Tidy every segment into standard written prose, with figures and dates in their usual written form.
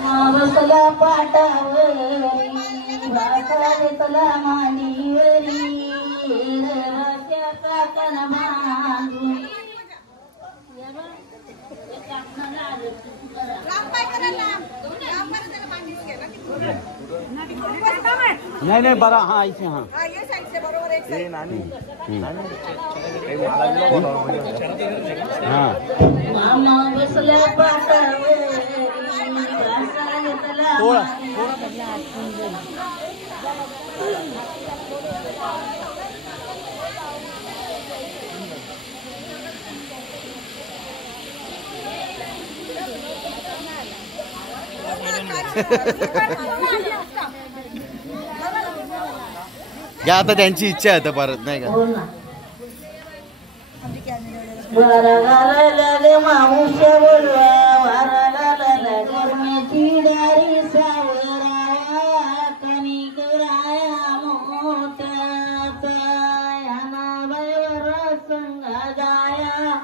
बसला पाटावरी भाता घेतला मांडीवरी रवाच्या काकण बांधून नहीं नहीं बरा हाँ ऐसे हाँ ये साइड से बरोबर एक साइड नानी हाँ मामा बसला पाटावरी भाता घेतला थोड़ा घ्या आता त्यांची इच्छा आहे तर परत नाही का बरं घालायला गे माऊश्या बोलवा वाराला गरमेची डारी सावरा कणिक राया मोठ्यात याना बायवर संगा जाया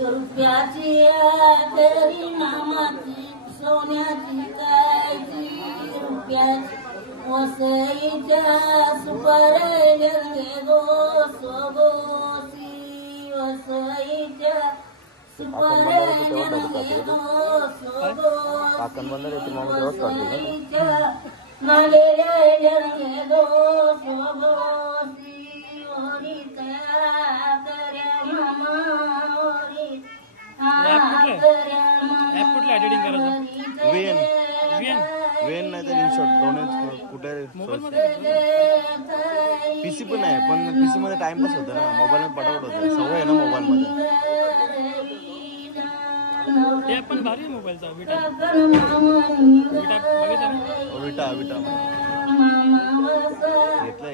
रुपयाची तरी नामाची सोन्याची कायची रुपयाची वसईच्या सुपारे गंगे गोसी वसईच्या सुपारे गंगे वसईच्या नागेरे गंगे गोसी एडिटिंग करायचं वेन नाही तर इनशॉट दोन्ही कुठे पीसी पण आहे पण पीसी मध्ये टाइमपास होतं ना मोबाईल मध्ये पटापट होतं सवय आहे ना मोबाईल मध्ये ते पण भारी मोबाईलचा विटा विटा विटा घेतलं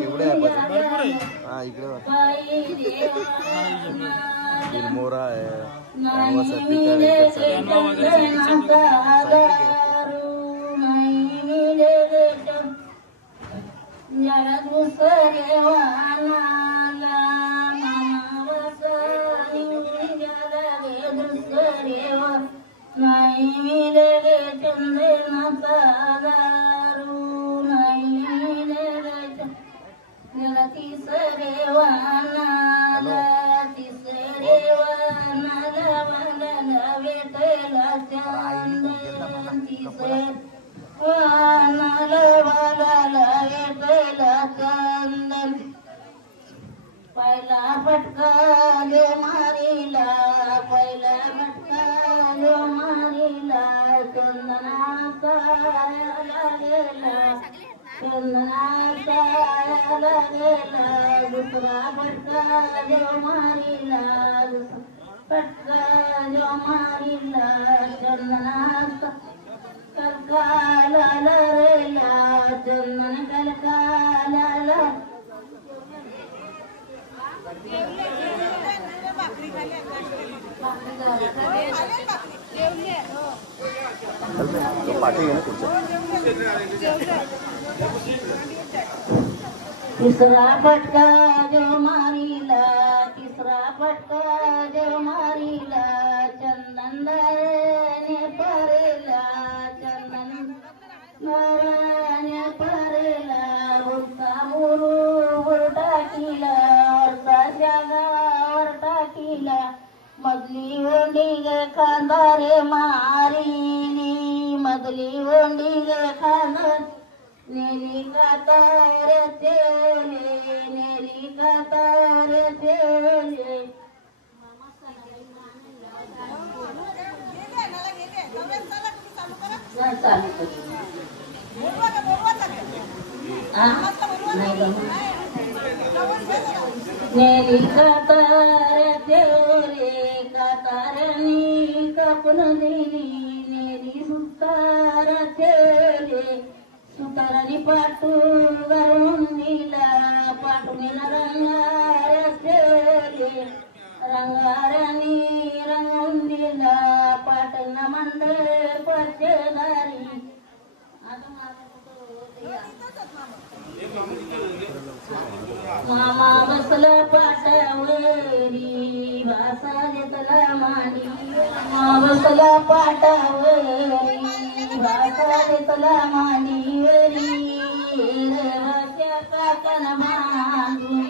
केवढे आहे हा इकडे मोरा आहे पहिला फटका दे मारीला पहिला फटका दे मारीला चंदना पायाला गेला चंदनाचा आला गेला दुसरा फटका जो मारिला फटका जो मारिला चंदनाचा कलकाला रेला चंदन कलकाला तो पाठी आहे ना तुमचं तिसरा फटका जो मारिला तिसरा फटका जो मारिला चंदन ने परेला चंदन ने परेला उलटा मुरुवर टाकीला वरचा जागावर टाकीला मधली ओंडी ग खांदारे मारिली मधली ओंडी ग खांदार नेली कातार चेले नेली कातार चेले चालू नेली कातार चेले कातारनी कापून दिली नेली सुतार चेले सुतारानी पाटू घालून दिला पाटूला रंगार ठेवले रंगारानी रंगून दिला पाटणा मंडळ पचदारी मामा बसला पाटावरी भासा घेतला मांडी मामा बसला पाटावरी भासा घेतला मांडीवरी रेवाच्या काकण मांडून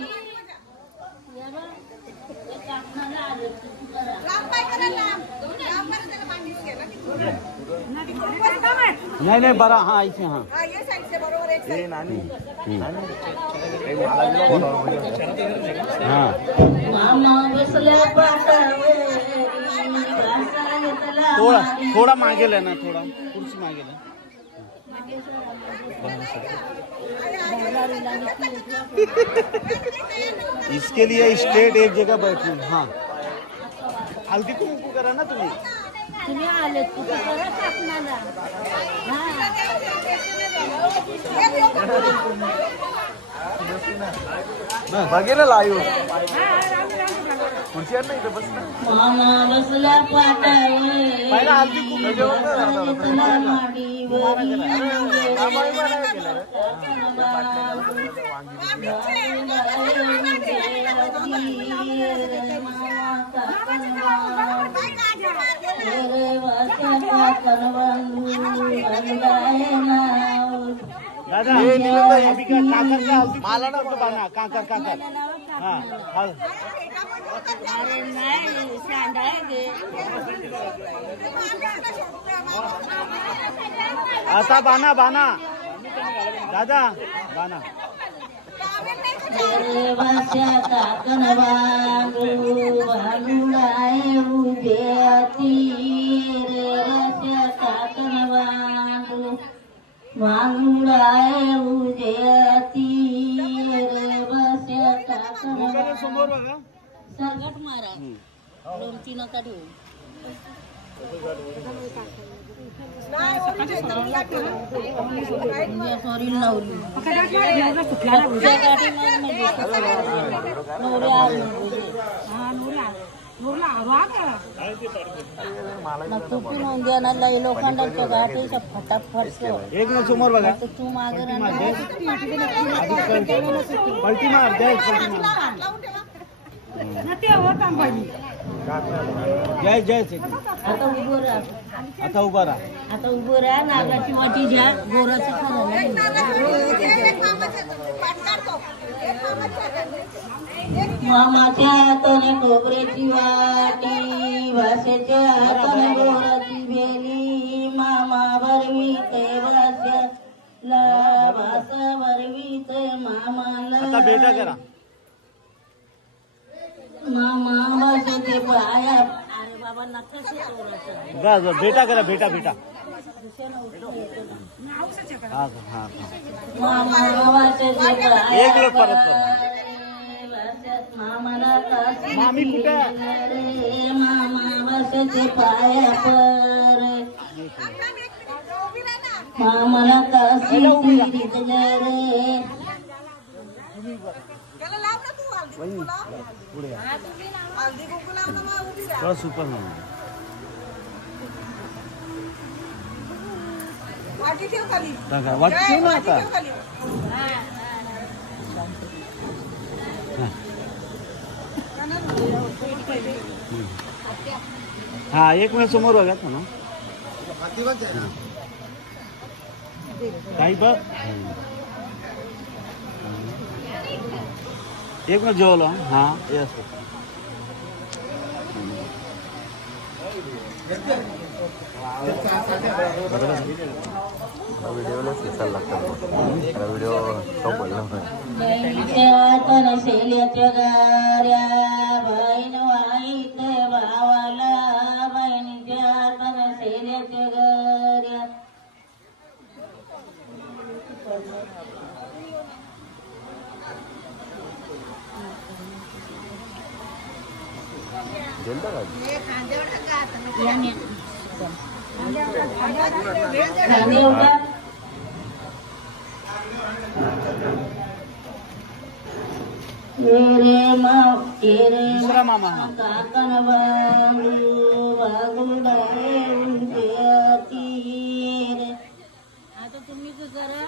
नाही नाही बरा हा इथे हा ये साइड से बरोबर एक ए नानी हा मामा बसला पाटावरी भासा घेतला थोडा थोड़ा मागे लेना थोड़ा कुर्सी मागे लेना इसके लिए स्ट्रेट एक जगह बैठून हाँ हल्दी कुंकू करा ना तुम्ही तुम्ही आले कुठे करत आपणाला बघे ना लाईव्ह खुर्चीवर नाही बस ना मामा बसला पाटावर पहिला हल्दी कुंकू दादा मला ना तो बाना काकर काकर हाँ हल आता बाना बाना दादा बाना देवाच्या काकण बांधू बांधुडाय उभ्याती देवाच्या काकण बांधू बांधुडाय उभ्याती देवाच्या काकण समोर बघा सरगट मारा लोणची नका ठेवू सॉरी लावली लोखंडाच्या गाठीच्या फटाफट एक ना समोर बघा तू मागे पलटी मार जय जय जय आता उभं राहा आता उभा राहा आता उभं राहा नागाची वाटी घ्या गोराचं खरं मामाच्या हाताने खोबऱ्याची वाटी भाषेच्या हाताने गोराची बेली मामा बरवीते भाषेला भाषा बरवीते मामाला आता बेटा करा मामा भाषेचे पाया अरे बाबा नका बेटा करा बेटा बेटा हाँ हाँ एक लोक परत मामी कुठे मामावाचे पाया पर मामला काशी रे त्याला लाव ना तू हल्दी कुंकू लाव. पुढे हल्दी कुंकू लाव ना मग उभी राहा. थोड़ा सुपर ना वाटी ठेव खाली. वाटते ठेव ना वाटी आता ठेव खाली. हाँ एक मिनिट समोर बघा ना काही बघ एक मिनिट जेवलो हाँ यस व्हिडिओला दिसायला लागतात व्हिडिओ स्टॉप व्हायला तन शैल्याच्या गाऱ्या बहीण वाईत भावाला बहिणीच्या तन शैल्याच्या गाऱ्या गेलता का खांदे उडा दूसरा मामा हाँ काकन आता तुम्ही काय करा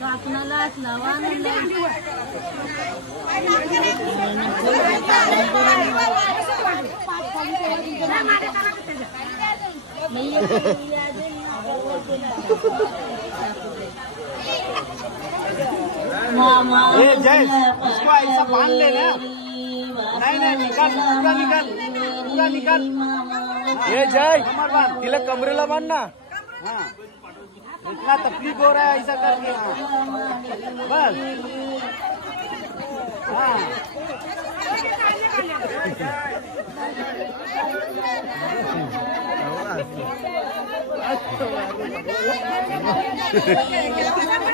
काकणालाच लावा मामा ए जय उसको ऐसा बांध ले ना नहीं नहीं निकाल पूरा निकाल पूरा निकाल ए जय कमर बांध तिला कमरेला बांध ना हाँ इतना तकलीफ हो रहा है ऐसा करके हाँ बस हाँ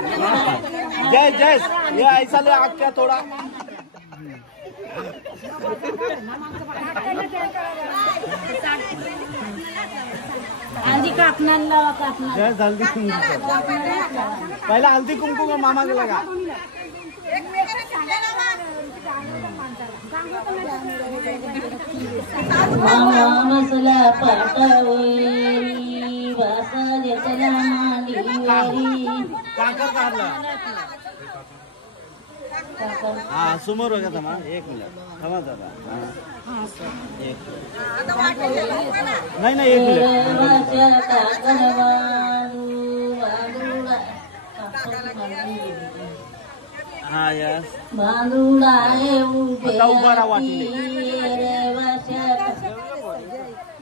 जय जय ये ऐसा ले आग क्या थोड़ा आधी काकणाला लावा काकणा जय हल्दी कुंकू पहला हल्दी कुंकू का मामा के लगा मामा मसला पाटावरी वासा देतला मांडीवरी काकर काढला हाँ समोर बघा थांबा एक मिनिट थांबा दादा एक नाही नाही एक मिनिट देवाच्या काकणवाळू वाळूला हाँ यस बांधुडाए उभे आता उभा राहा वाटीले. देवाच्या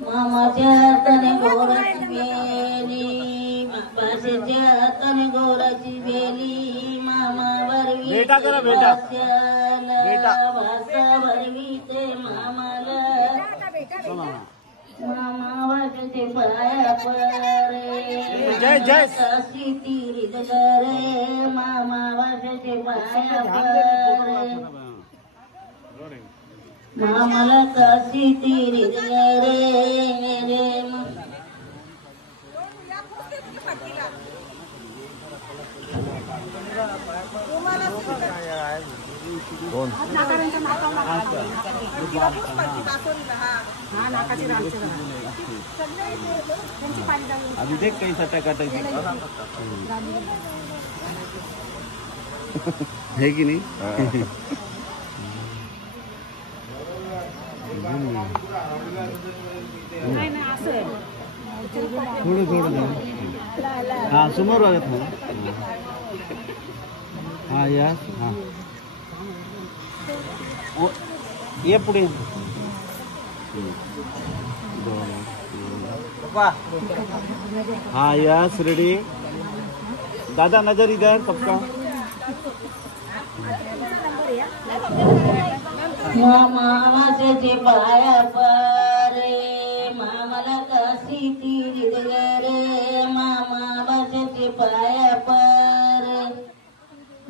मामाच्या तने गोराची बेली बापाच्या तने गोराची बेली मामा वरवी बेटा करा, बेटा. बेटा. वासा वरवी ते मामाला मामा वाटते पाया परे जय जय सासी तीरी रे मामा वाटते पाया परे मामाला काशी तीरी रे रे कोण अभी देख कैसा टकाटक है कि नहीं थोडं थोडं हाँ समोर बघत ना हाँ यस हाँ ये पुढे हाँ यस रेडी दादा नजर इधर सबका मामाचे पाया परे मामाला काशी तीरी रे भावाचे पाया पर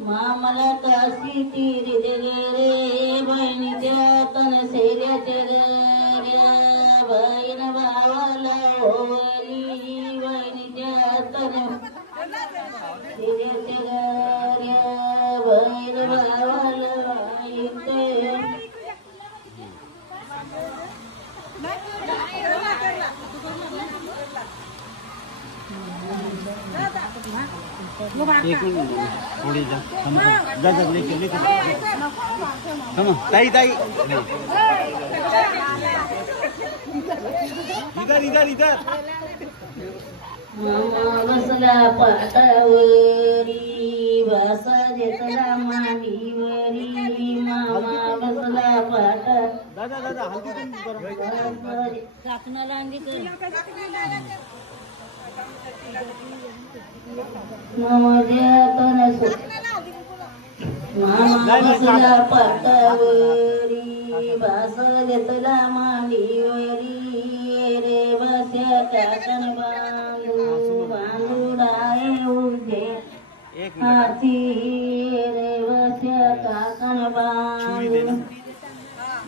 मामला काशी तीर रे बहिणीच्या तन सेऱ्याचे गऱ्या बहीण भावाला ओवली बहिणीच्या तन सेऱ्याचे गऱ्या बहीण भावाला इथे एक मिनिट पुढे जा जा जा लेके थांबा ताई ताई इधर इधर इधर मामा बसला पाटावरी वासा घेतला मांडीवरी मामा बसला पाटा दादा दादा हलकी झाकणाला अंगी मामा बसला पाटावरी वास घेतला मांडीवरी रे बस्या काकण बांधुडाय उभे हाती रे बस्या काकण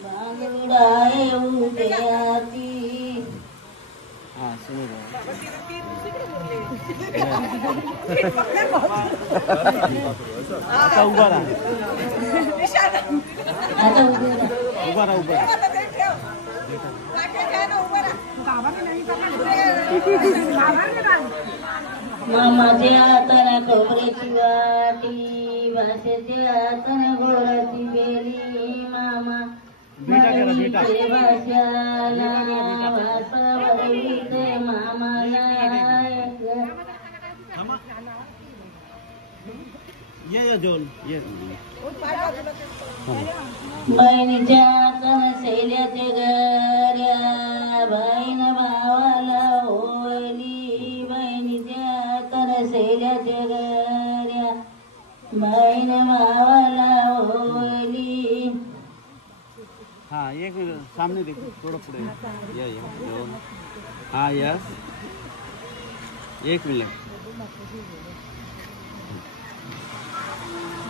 बांधुडाय उभे हाती हाँ सुनो आता उभा रहा आता उभे राहा. उभा रहा उभा रहा मामाच्या हाताने खोबऱ्याची वाटी भाषेच्या हाताने घोडाची बेली मामा भाषाला भाषा बरवीते मामाला ये जोन ये बहिणीच्या हाताने शैल्याचे गऱ्या बहीण भावाला ओली बहिणीच्या हाताने शैल्याचे गऱ्या बहीण भावाला ओली. हाँ एक मिनट सामने देखो थोड़ा पुढे ये जोन हाँ यस एक मिनट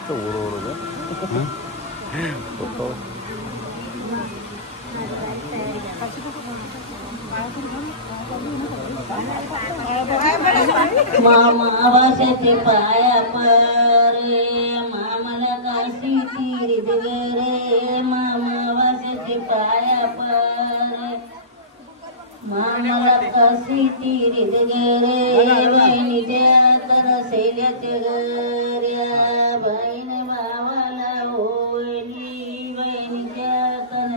तो ओरडलं फोटो मामा भाषेचे पाया पर मामाला काशी तीर रे मामा भाषेचे पाया पर मामाला काशी तीर रे बहिणीच्या तर शैल्याचे गऱ्या बहीण भावाला ओळली बहिणीच्या तर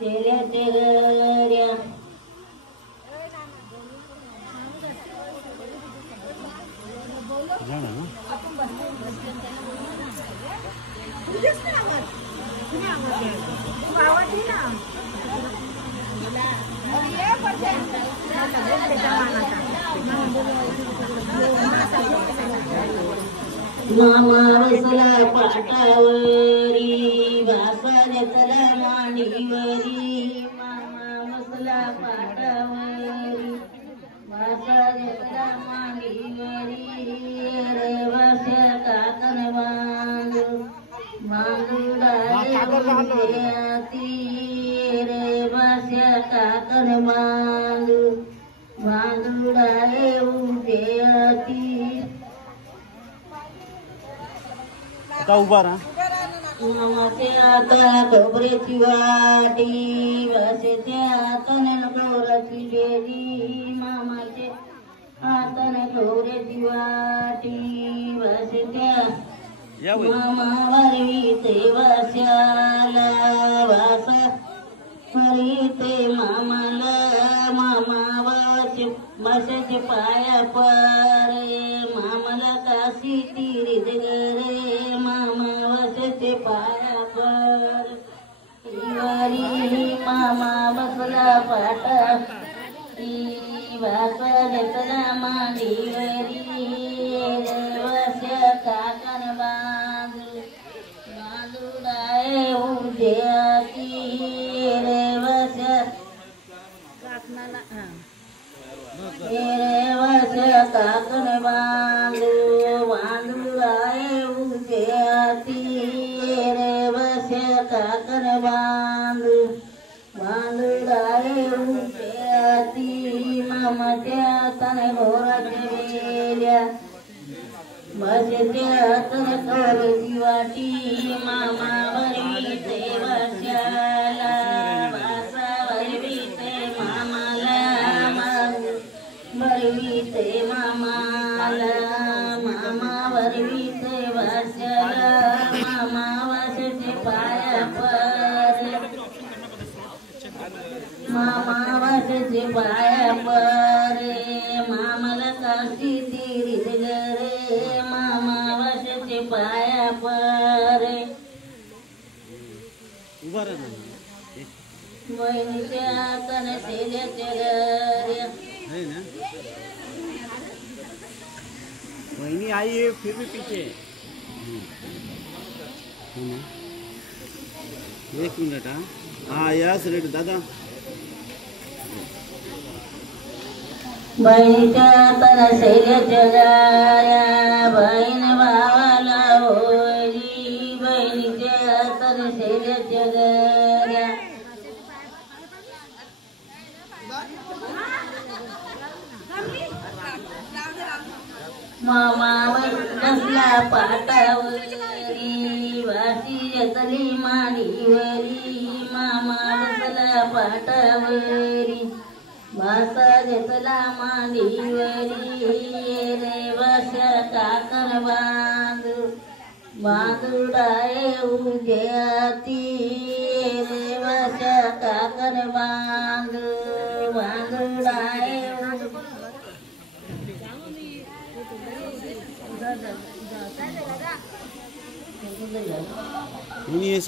शैल्याचे गऱ्या मामा बसला पाटावरी भाषा घेतला मांडीवरी मामा बसला पाटावरी भाषा घेतला मांडीवरी रे भाषा काकण बांधुडाय रे भाषा काकण बांधुडाय उभ्याती. आता उभा रहा मामाच्या हाताला खोबऱ्याची वाटी भाषेच्या हाताने खोबऱ्याची बेली मामाच्या हाताने खोबऱ्याची वाटी भाषेच्या मामा वरवीते भाषाला भाषा वरवीते मामाला मामा भाषेचे पाया पर मामाला काशी तीर रे मामा भाषेचे पाया पर मामा बसला पाटा भाषा घेतला मांडीवरी देवाच्या काकण बांधुडाय उद्याती देवाच्या काकणाला रे वस काकण बांधू बांधू आए उजे आती रे वस काकण बांधू बांधू आए उजे आती मामाच्या तने घोराच्या वेल्या बसत्या तने कवरीची वाटी मामा वरवी ते वर्षाला वासा वरवी ते मामाला वरवी ते मामाला मामा वरवी ते वर्षाला मामा वसते पाया पर मामा वसते पाया पर मामाला काशी तिरीत गरे मामा वसते पाया पर उभा राहा बहिणीच्या कणसेल्याच्या गऱ्या है ना वहिनी आई है फिर भी पीछे है ना 1 मिनिट हाँ यस रेडी दादा बहिणीच्या कणसेल्याच्या गऱ्या बहीण भावाला होली बहिणीच्या कणसेल्याच्या गऱ्या मामा बसला पाटावरी वासी येतली माडीवरी मामा बसला पाटावरी वासा येतला माडीवरी रे वसा काकण बांधू बांधुडाए उजे आती रे वसा काकण बांधू बांधुडाए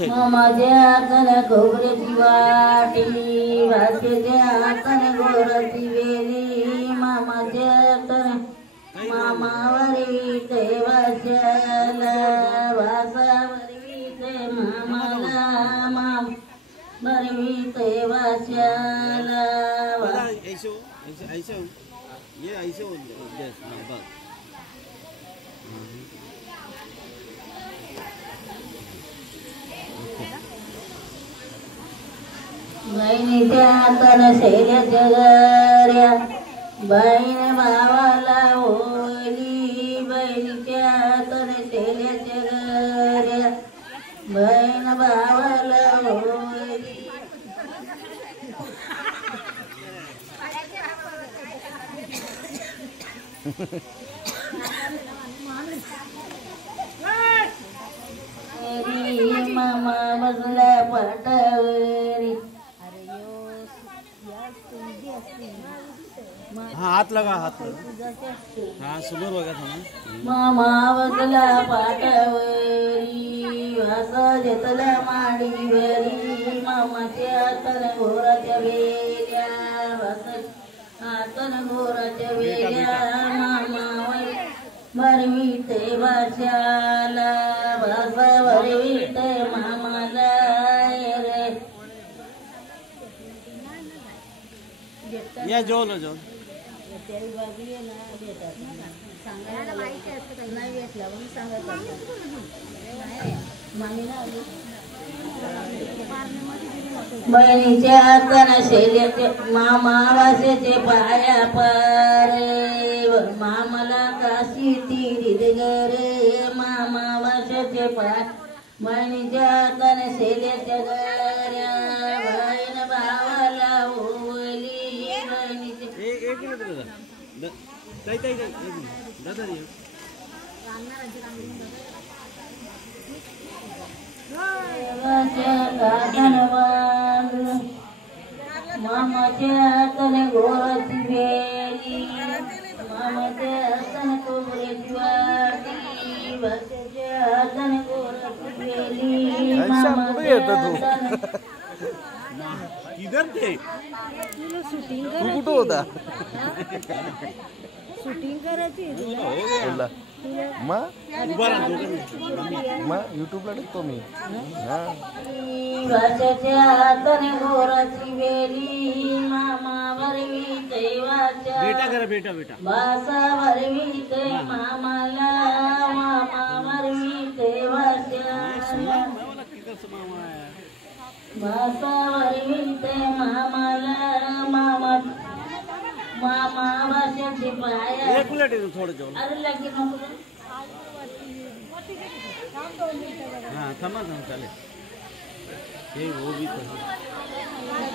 मामाच्या कण खोबऱ्याची वाटी भाषेच्या कण गोराची वेली मामाच्या कण मामावरी ते वाशाला वासावरी ते मामाला माम बरवी ते वाशाला ऐसे ये ऐसे यस बस बहिणीच्या कणसेल्याच्या गऱ्या बहीण भावाला होली बहिणीच्या कणसेल्याच्या गऱ्या बहीण भावाला होली मामा बसला पाटावरी हाँ हाथ लगा हाँ सुंदर बघा था मामा बसला पाटावरी वासा घेतला माडीवरी मामाच्या हाताने घोराच्या वेल्या हाताने घोराच्या वेल्या मामा वरवी ते वाशाला वासा वरवी ते मामाला रे या जोल जोल बहिणीच्या कणसेल्याचे मामा वासेचे पाया पारे मामाला काशी तिरीत गरे मामा वासेचे पाय बहिणीच्या कणसेल्याच्या गऱ्या बहीण भावाला ओवली बहिणीचे एक मिनिट दादा ताई ताई एक मिनिट दादा ये मामाच्या हाताने घोराची वेली मामाच्या हाताने कोबऱ्याची वाटी भाषेच्या हाताने घोराची वेली मामाच्या हाताने किधर थे तू कुठं होता शूटिंग करायची बोलला मग युट्यूबला टाकतो मी भाषेच्या हाताने गोराची वेली मामा वरवी देवाच्या बेटा करा बेटा बेटा भाषा वरवी ते मामाला मामा वरवी देवाच्या भाषा वरवी ते मामाला मामा मामा भाषेची पाया एक मिनिट येतो थोडं जेवण अरे लगी नको हां थांबा थांबा चालेल हे वो भी तसं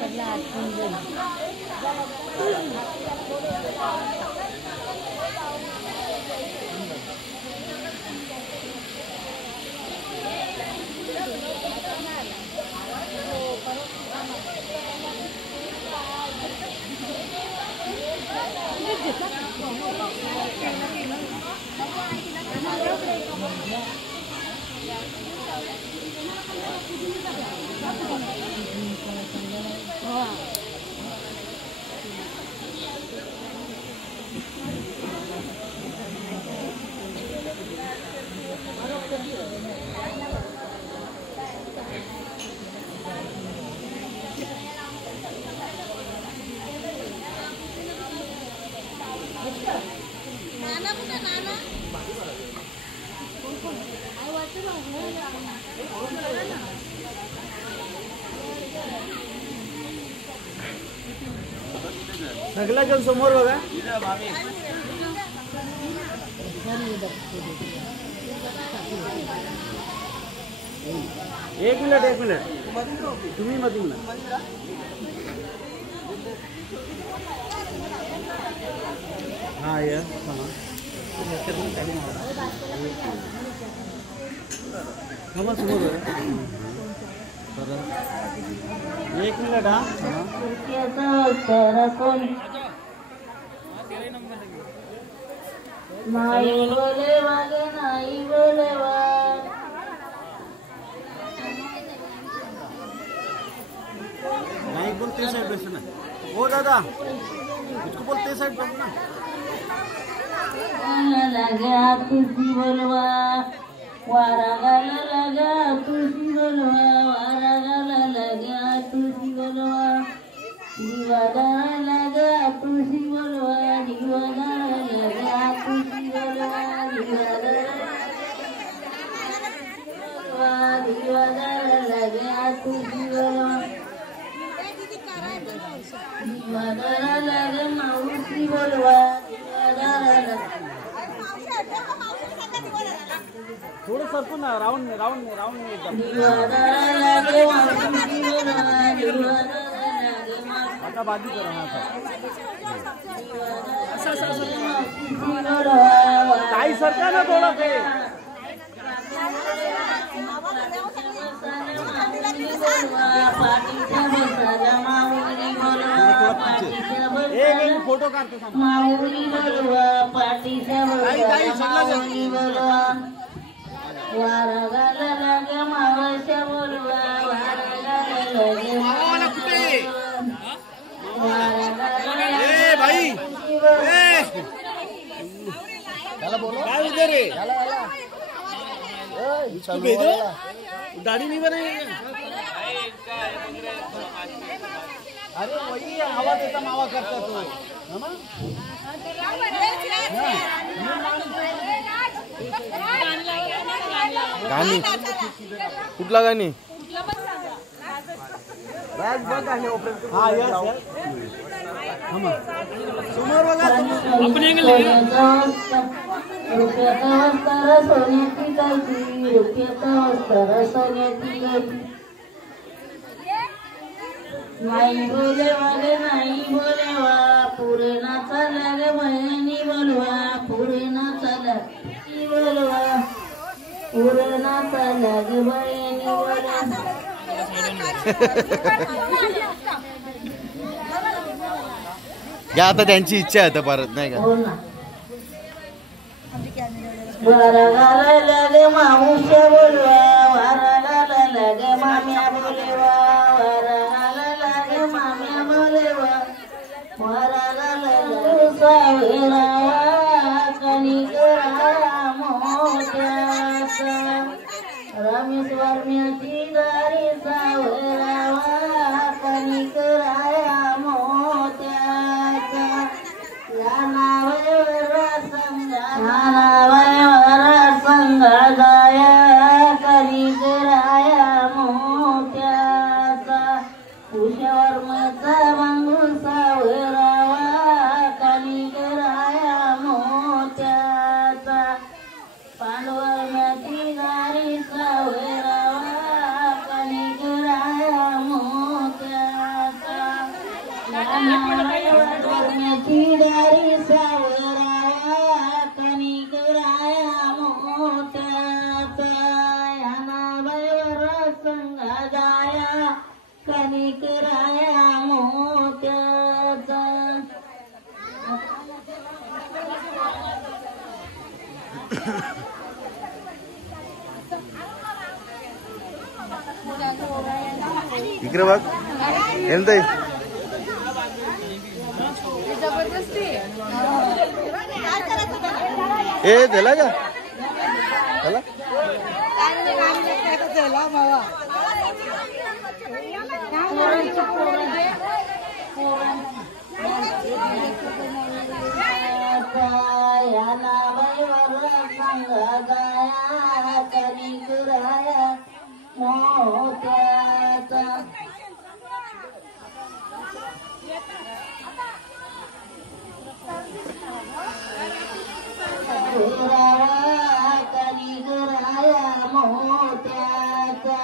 नाना कुठे नाना सगळ्या जण समोर बघा एक मिनिट तुम्ही मध्ये हाँ यार समोर एक मिनिट हाँ नाही बोले वागे नाही बोले वा नहीं बोलते साइड बैठना ओ दादा इसको बोलते साइड बैठना लगा तुझी बोलवा वारा गाला लगा तुझी बोलवा वारा गाला लगा तुझी बोलवा दिवादारा लगा तुझी बोलवा दिवादारा लगा तुझी बोलवा दिवादारा लगा तुझी बोलवा दिवादारा लगा माऊसी बोलवा दिवादारा लगा थोड़ा सरको ना राउंड में एकदम आता बाजू करा हाँ ताई सरका ना थोड़ा पे एक फोटो काढतो माऊली बोलवा पाटीचा माऊली बोलवा वारा गाला लागे मावळच्या बोलवा वारा गाला लागे वारा गाला भाई त्याला बोलो काय उधर रे दाढ़ी नहीं बनाई अरे वही आवाज येता मावा करता तो गाणी कुठला गाणी हाँ यस समोर बघा अपने एंगल रुपयाचा वस्तार सोन्याची कायची रुपयाचा वस्तार सोन्याची कायची नाही बोले वागे नाही बोले वा पुरे नाचा लागे बहिणी बोलवा पुरे नाचा लागे बोलवा पुरे नाचा लागे बहिणी बोलवा घ्या आता त्यांची इच्छा आहे आता परत नाही का हो ना वारा गाला लागे मामुष्या बोलवा वारा गाला लागे माम्या बोलवा वारा गाला लागे माम्या बोलवा वारा गाला लागे सावेरावा उशावर्माचा बांगूर सावरावा कणिकराया मोत्याचा पांडवर्माची दारी सावरावा कणिकराया मोत्याचा वर्माची दारी सावरावा कणिकराया मोत्याचा यानाबाईवर संगा जाया कणिकराया मोत्याचा इकडे बघ येणताई ए दिला का चला कणिकराया मोत्याचा कणिकराया मोत्याचा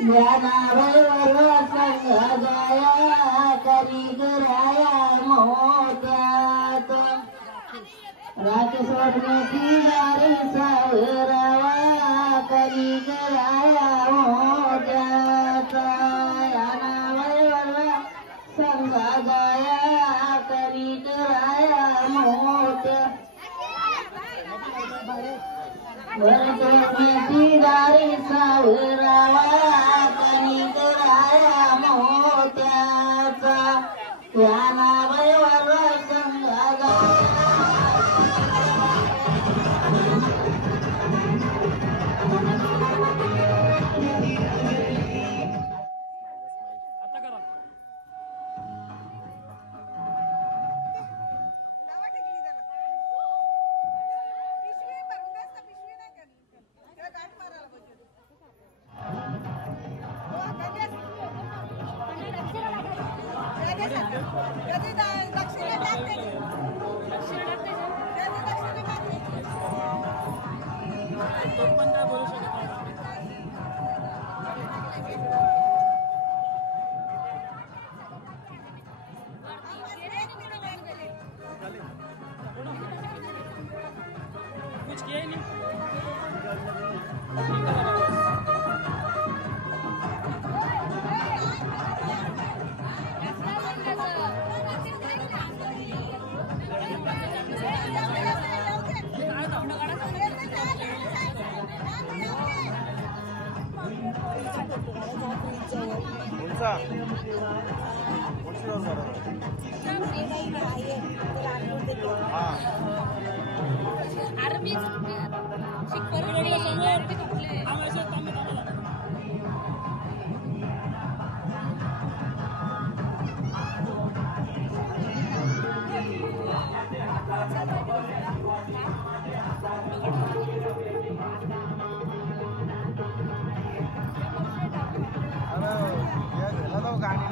ज्ञानावैवर संगा जाया कणिकराया मोत्याचा राकेश्वरची दारी सावरावा कणिकराया मोत्याचा यानावैवर संगा जाया कणिकराया मोत्या वरचोरची दारी सावरावा कणिकराया मोत्याचा यानावैवर संगा जाया कुछ किया ही नहीं गाणी